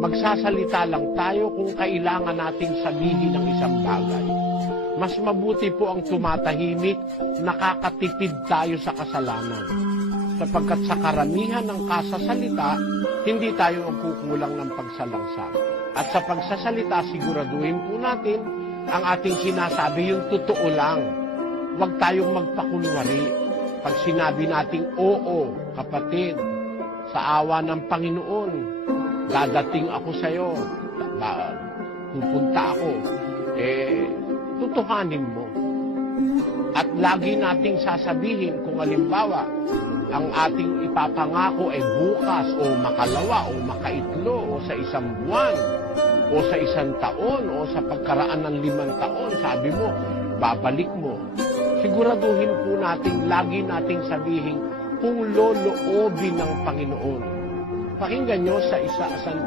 Magsasalita lang tayo kung kailangan nating sabihin ng isang bagay. Mas mabuti po ang tumatahimik, nakakatipid tayo sa kasalanan. Sapagkat sa karamihan ng kasasalita, hindi tayo magkukulang ng pagsalangsang. At sa pagsasalita, siguraduhin po natin ang ating sinasabi yung totoo lang. Huwag tayong magpakunwari. Pag sinabi nating oo, kapatid, sa awa ng Panginoon, dadating ako sa iyo, pupunta ako, tutuhanin mo. At lagi nating sasabihin kung halimbawa, ang ating ipapangako ay bukas o makalawa o makaitlo o sa isang buwan o sa isang taon o sa pagkaraan ng 5 taon, sabi mo, babalik mo. Siguraduhin po natin, lagi nating sabihin kung loloobin ng Panginoon. Pakinggan nyo sa isa